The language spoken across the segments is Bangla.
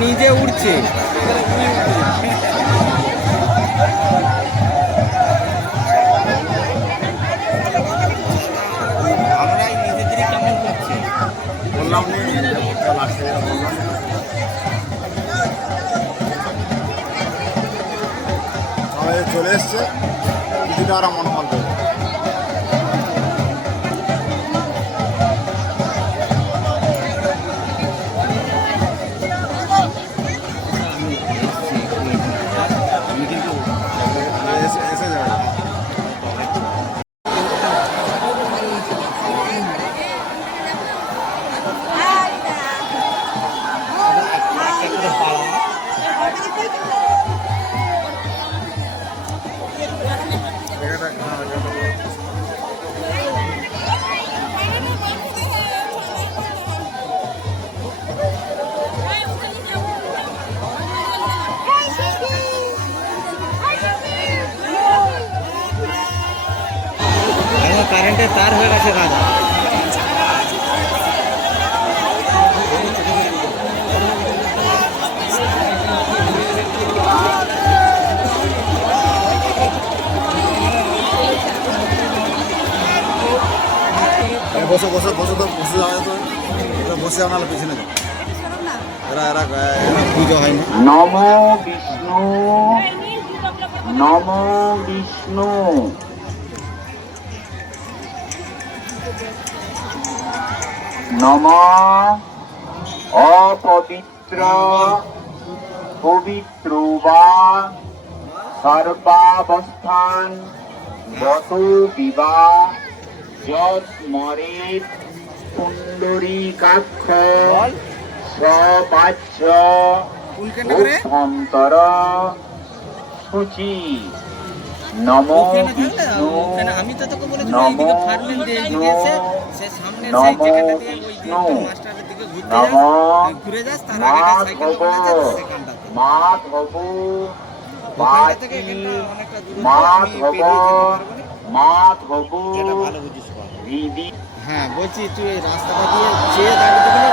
নিজে উঠছে আমরা এই নিজেদেরই কেমন করছি? বললাম নি চল এসছে। কিছুটা ওরা মনোমল কারেন্টের তার হয়ে গেছে এ, বসো বসো বসো তো বসে যাও তো এরা বসে নাহলে পিছনে যাও। এরা এরা এরা পুজো হয় না। নম বিষ্ণু। নম বিষ্ণু। নম অপবিত্র পবিত্র বা সর্বাবস্থান গত বিবাহ যৎমরেত পুণ্ডরীকাক্ষ সবাচ্য অভ্যন্তর সূচি নম বিষ্ণু নম নম বিষ্ণু। নম মাধব মাধব মাধব। মাধব হ্যাঁ বলছি তুই রাস্তাটা দিয়ে চেয়ে দাঁড়িয়ে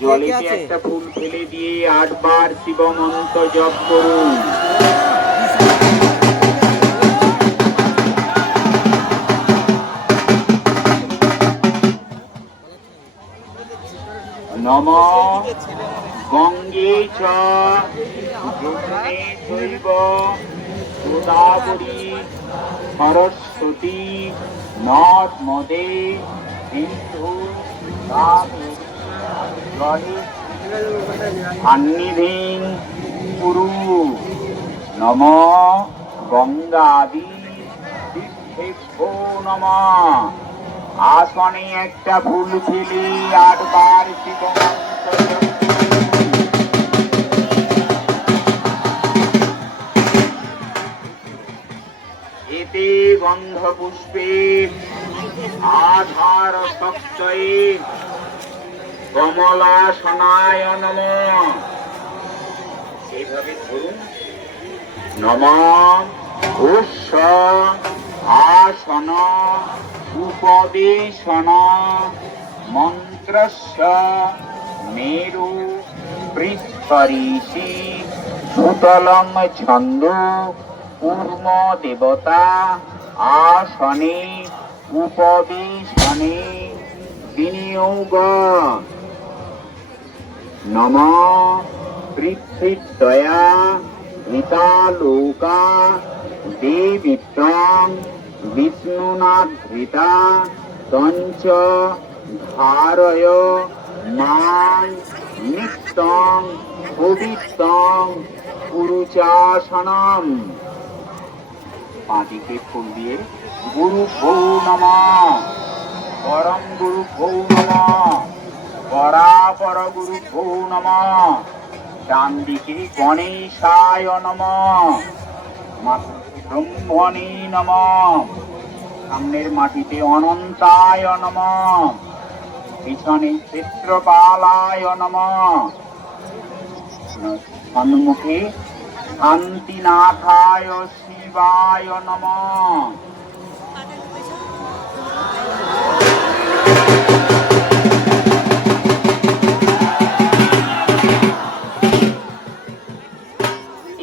জলেতে আছে? একটা ফুল ফেলে দিয়ে আটবার শিব মন্ত্র জপ করুন। নম গঙ্গে চৈব গোদাবরী সরস্বতী নর্মদে সিন্ধু কাবেরী সান্নিধিং কুরু। নম গঙ্গাদি নম। আসনে একটা ফুল ফেলে আটবার শিব এতে গন্ধ পুষ্পে আধার শক্তয়ে কমলাসনায় নম এইভাবে ধরুন। নম। উৎস। আসন। উপবেশন মন্ত্রস্য। মেরু। পৃষ্ঠরিষি সুতলং ছন্দ। কূর্ম দেবতা আসনে উপবেশনে বিনিয়োগ। নম পৃথিবীদয়া হিতালোকা দেবিত্রং বিষ্ণুনাধৃতা তঞ্চ ধারয় মাং নিত্যং পবিত্রং পুরুচাসনম। পাটিকে ফুল দিয়ে, গুরু ভৌ নম পরম গুরু ভৌ নম পরাপর গুরু ভৌ নম ডান দিকে গণেশায় নম ব্রহ্মণে নম, সামনের মাটিতে অনন্তায় নম, পিছনে চিত্রপালায় নম। সম্মুখে শান্তিনাথায় শিবায় নম।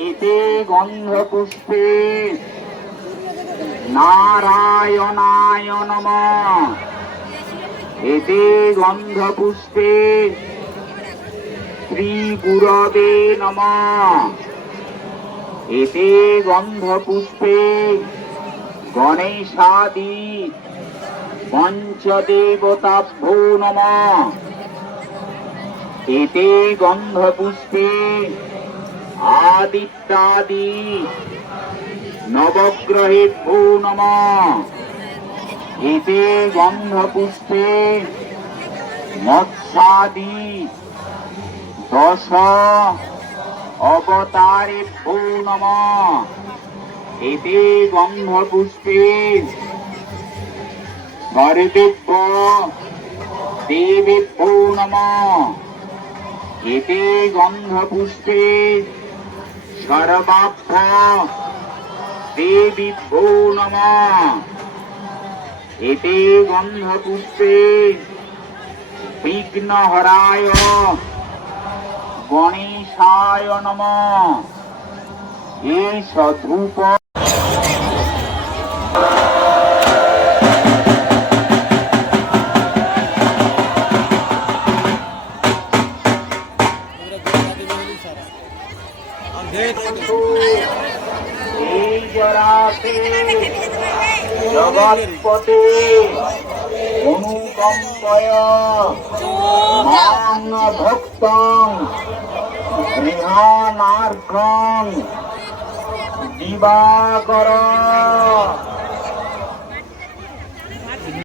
এতে গন্ধপুষ্পে নারায়ণায় নম। এতে গন্ধপুষ্পে শ্রী গুরবে নম। এতে গন্ধপুষ্পে গণেশাদি পঞ্চদেবতাভ্যো নম এতে গন্ধপুষ্পে আদিত্যাদি নবগ্রহেভ্যো নম এতে গন্ধপুষ্পে মৎস্যাদি দশ অবতারেভ্যো নম এতে গন্ধপুষ্পে সর্বেভ্য দেবেভ্যো নম এতে গন্ধপুষ্পে সর্বাভ্য দেবীভ্যো নম এতে গন্ধপুষ্পে বিঘ্নহরায় গণেশায় নম। এই জরাতে জগৎপতে অনুকম্পয় মাং ভক্তং গৃহানার্ঘং দিবাকর।